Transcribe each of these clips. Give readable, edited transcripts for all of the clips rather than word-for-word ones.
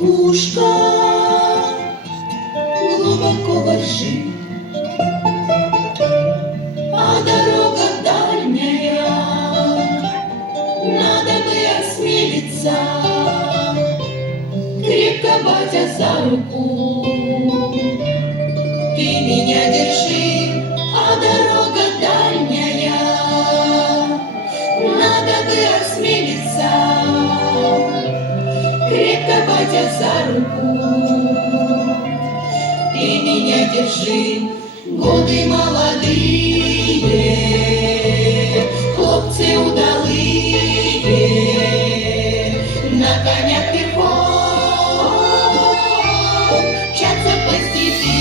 избушка глубоко во ржи, а дорога дальняя, надо бы осмелиться, крепко, батя, за руку ты меня держи, а дорога дальняя, надо бы осмелиться, крепко, батя, за руку ты меня держи. Годы молодые, хлопцы удалые, на конях верхом мчатся по степи.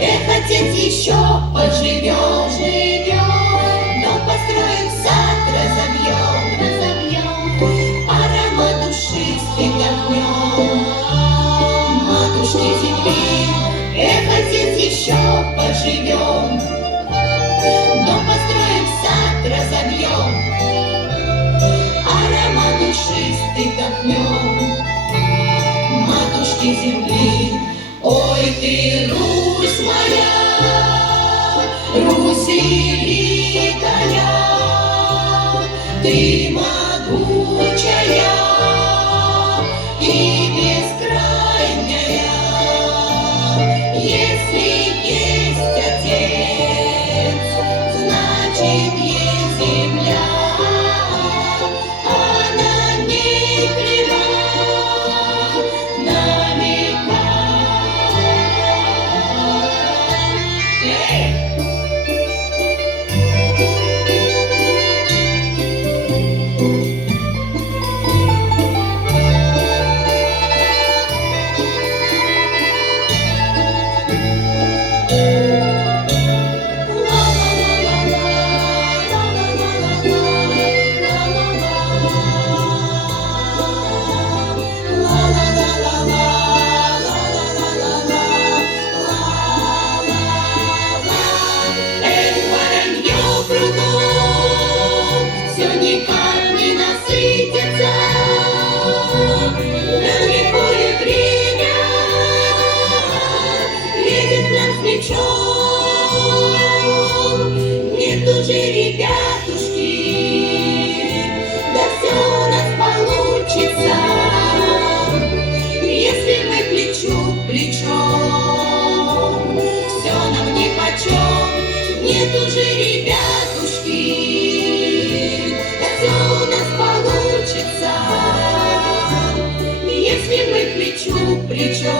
Эх, отец, еще поживем, дом построим, сад разобьем, аромат душистый вдохнем, матушки земли. Эх, отец, еще поживем, дом построим, сад разобьем, аромат душистый вдохнем, матушки земли. Ой, ты, Русь моя, Русь великая, ты могучая и бескрайняя. Если есть отец, значит есть земля, а на ней хлеба на века. Все никак не насытится, далекое время лезет нам с мечом. Нету же, ребятушки, да все у нас получится, если мы плечу к плечу, все нам нипочем. Нету же, ребятушки, все у нас получится, если мы плечу к плечу.